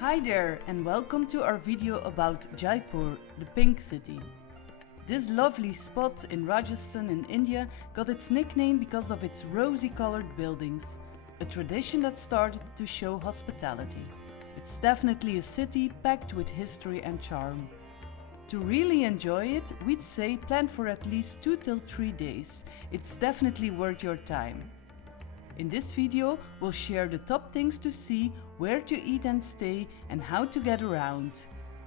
Hi there and welcome to our video about Jaipur, the Pink City. This lovely spot in Rajasthan in India got its nickname because of its rosy colored buildings, a tradition that started to show hospitality. It's definitely a city packed with history and charm. To really enjoy it, we'd say plan for at least 2 till 3 days. It's definitely worth your time. In this video, we'll share the top things to see, where to eat and stay, and how to get around.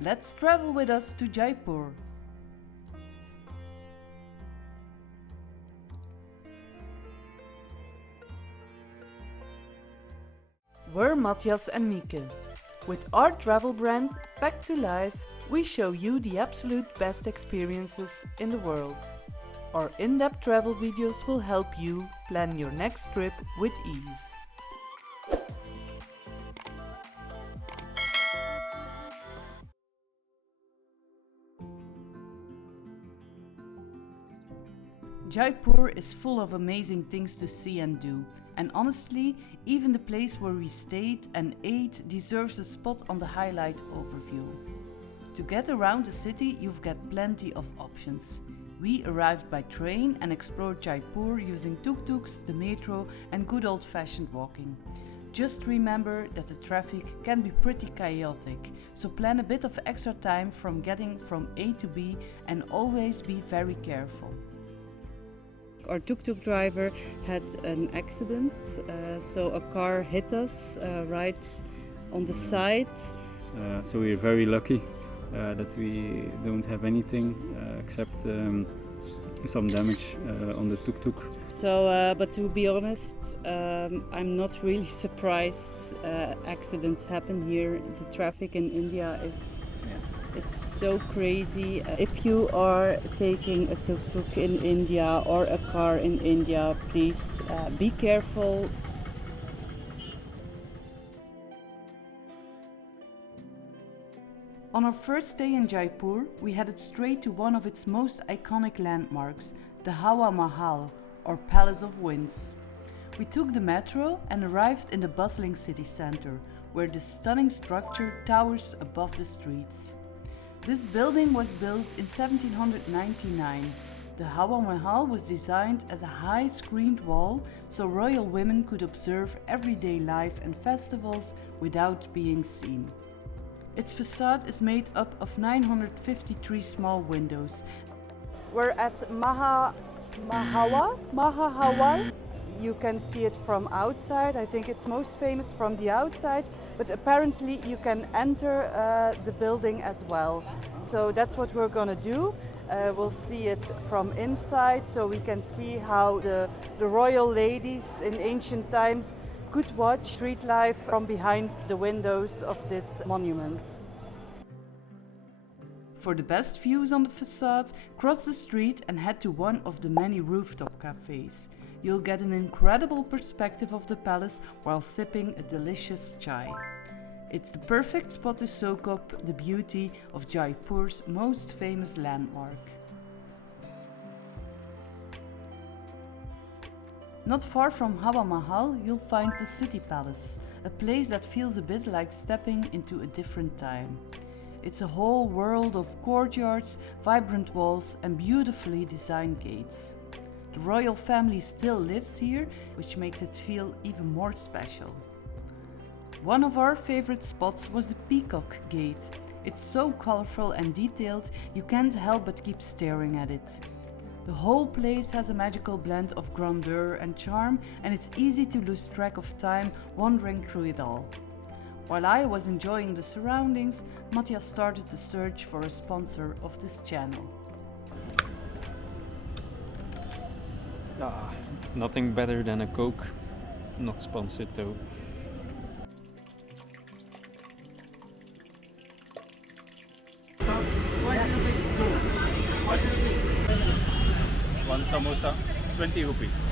Let's travel with us to Jaipur. We're Matthias and Mieke. With our travel brand, Back to Life, we show you the absolute best experiences in the world. Our in-depth travel videos will help you plan your next trip with ease. Jaipur is full of amazing things to see and do, and honestly, even the place where we stayed and ate deserves a spot on the highlight overview. To get around the city, you've got plenty of options. We arrived by train and explored Jaipur using tuk-tuks, the metro and good old-fashioned walking. Just remember that the traffic can be pretty chaotic, so plan a bit of extra time from getting from A to B and always be very careful. Our tuk-tuk driver had an accident, so a car hit us right on the side. So we're very lucky that we don't have anything except some damage on the tuk-tuk. So, but to be honest, I'm not really surprised accidents happen here. The traffic in India is so crazy. If you are taking a tuk-tuk in India or a car in India, please be careful. On our first day in Jaipur, we headed straight to one of its most iconic landmarks, the Hawa Mahal, or Palace of Winds. We took the metro and arrived in the bustling city center, where the stunning structure towers above the streets. This building was built in 1799. The Hawa Mahal was designed as a high screened wall so royal women could observe everyday life and festivals without being seen. Its facade is made up of 953 small windows. We're at Maha Mahal. You can see it from outside. I think it's most famous from the outside, but apparently you can enter the building as well. So that's what we're gonna do. We'll see it from inside so we can see how the royal ladies in ancient times could watch street life from behind the windows of this monument. For the best views on the facade, cross the street and head to one of the many rooftop cafes. You'll get an incredible perspective of the palace while sipping a delicious chai. It's the perfect spot to soak up the beauty of Jaipur's most famous landmark. Not far from Hawa Mahal, you'll find the City Palace, a place that feels a bit like stepping into a different time. It's a whole world of courtyards, vibrant walls and beautifully designed gates. The royal family still lives here, which makes it feel even more special. One of our favorite spots was the Peacock Gate. It's so colorful and detailed, you can't help but keep staring at it. The whole place has a magical blend of grandeur and charm, and it's easy to lose track of time wandering through it all. While I was enjoying the surroundings, Matthias started the search for a sponsor of this channel. Nothing better than a Coke. Not sponsored though. One samosa, 20 rupees.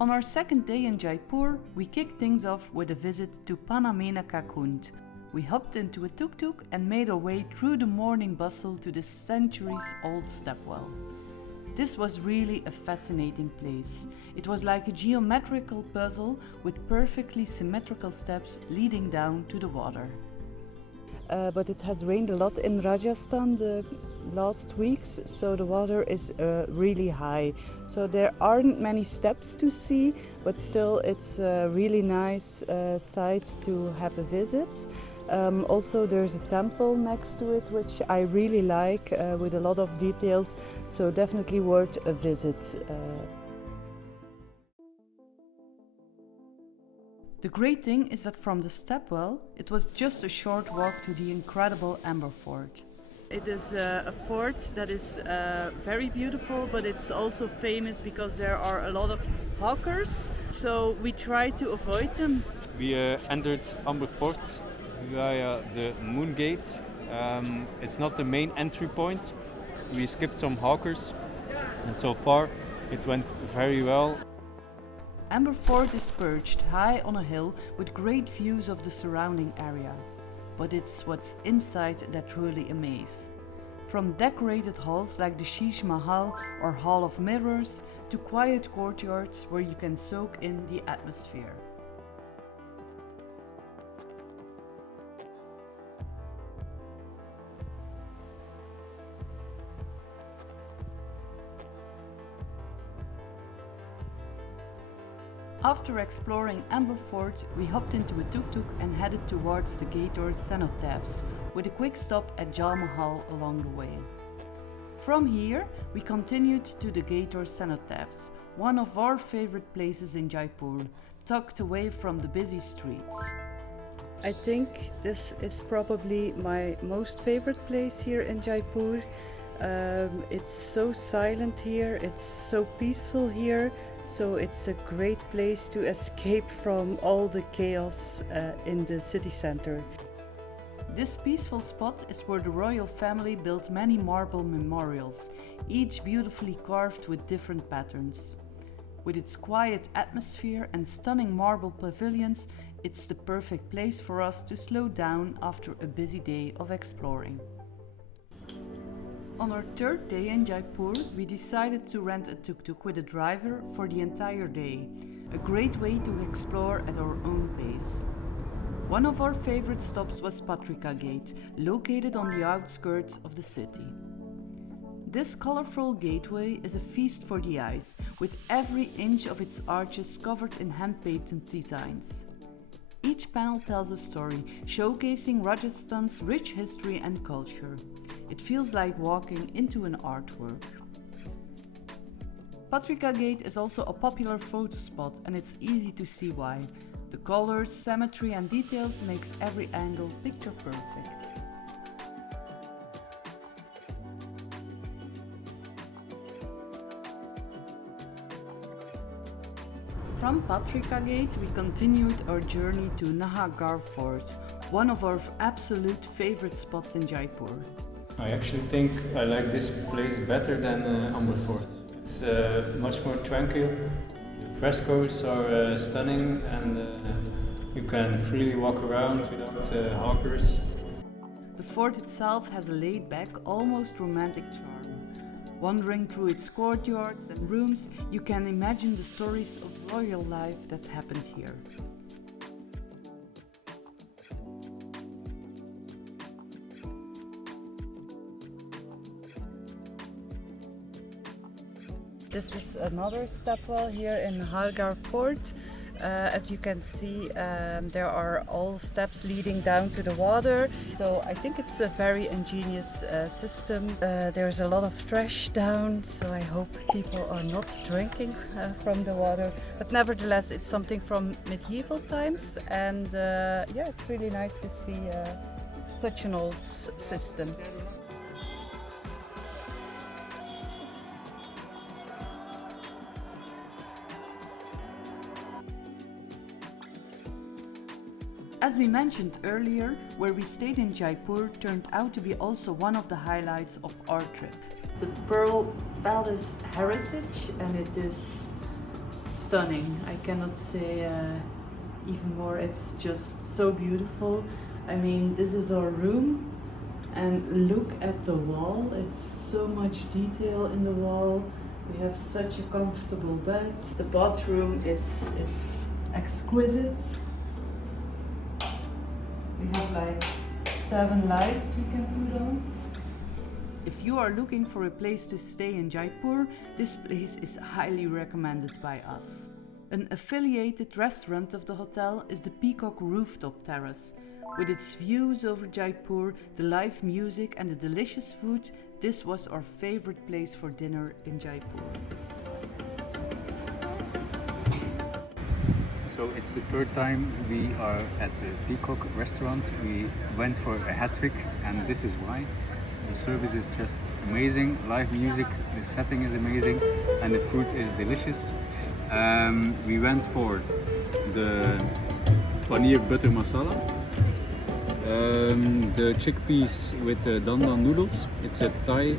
On our second day in Jaipur, we kicked things off with a visit to Panna Kund. We hopped into a tuk-tuk and made our way through the morning bustle to this centuries-old stepwell. This was really a fascinating place. It was like a geometrical puzzle with perfectly symmetrical steps leading down to the water. But it has rained a lot in Rajasthan the last weeks, so the water is really high. So there aren't many steps to see, but still it's a really nice site to have a visit. Also there's a temple next to it, which I really like, with a lot of details, so definitely worth a visit. The great thing is that from the stepwell, it was just a short walk to the incredible Amber Fort. It is a fort that is very beautiful, but it's also famous because there are a lot of hawkers, so we try to avoid them. We entered Amber Fort via the Moon Gate. It's not the main entry point. We skipped some hawkers, and so far it went very well. Amber Fort is perched high on a hill with great views of the surrounding area. But it's what's inside that truly amazes. From decorated halls like the Sheesh Mahal or Hall of Mirrors to quiet courtyards where you can soak in the atmosphere. After exploring Amber Fort, we hopped into a tuk-tuk and headed towards the Gaitor Cenotaphs, with a quick stop at Hawa Mahal along the way. From here, we continued to the Gaitor Cenotaphs, one of our favorite places in Jaipur, tucked away from the busy streets. I think this is probably my most favorite place here in Jaipur. It's so silent here, it's so peaceful here. So it's a great place to escape from all the chaos in the city center. This peaceful spot is where the royal family built many marble memorials, each beautifully carved with different patterns. With its quiet atmosphere and stunning marble pavilions, it's the perfect place for us to slow down after a busy day of exploring. On our third day in Jaipur, we decided to rent a tuk-tuk with a driver for the entire day, a great way to explore at our own pace. One of our favorite stops was Patrika Gate, located on the outskirts of the city. This colorful gateway is a feast for the eyes, with every inch of its arches covered in hand-painted designs. Each panel tells a story, showcasing Rajasthan's rich history and culture. It feels like walking into an artwork. Patrika Gate is also a popular photo spot, and it's easy to see why. The colors, symmetry and details makes every angle picture perfect. From Patrika Gate, we continued our journey to Nahargarh Fort, one of our absolute favorite spots in Jaipur. I actually think I like this place better than Amber Fort. It's much more tranquil. The frescoes are stunning, and you can freely walk around without hawkers. The fort itself has a laid-back, almost romantic charm. Wandering through its courtyards and rooms, you can imagine the stories of royal life that happened here. This is another stepwell here in Nahargarh Fort. As you can see, there are all steps leading down to the water. So I think it's a very ingenious system. There's a lot of trash down, so I hope people are not drinking from the water. But nevertheless, it's something from medieval times, and yeah, it's really nice to see such an old system. As we mentioned earlier, where we stayed in Jaipur turned out to be also one of the highlights of our trip. The Pearl Palace heritage, and it is stunning. I cannot say even more, it's just so beautiful. I mean, this is our room, and look at the wall, it's so much detail in the wall. We have such a comfortable bed. The bathroom is exquisite. We have like 7 lights we can put on. If you are looking for a place to stay in Jaipur, this place is highly recommended by us. An affiliated restaurant of the hotel is the Peacock Rooftop Terrace. With its views over Jaipur, the live music and the delicious food, this was our favorite place for dinner in Jaipur. So it's the third time we are at the Peacock restaurant. We went for a hat trick, and this is why. The service is just amazing, live music, the setting is amazing, and the food is delicious. We went for the paneer butter masala, the chickpeas with dan dan noodles, it's a Thai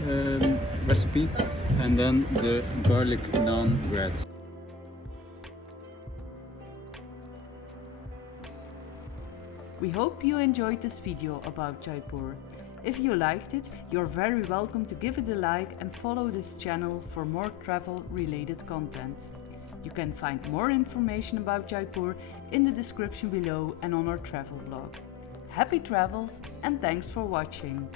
recipe, and then the garlic naan bread. We hope you enjoyed this video about Jaipur. If you liked it, you're very welcome to give it a like and follow this channel for more travel related content. You can find more information about Jaipur in the description below and on our travel blog. Happy travels and thanks for watching!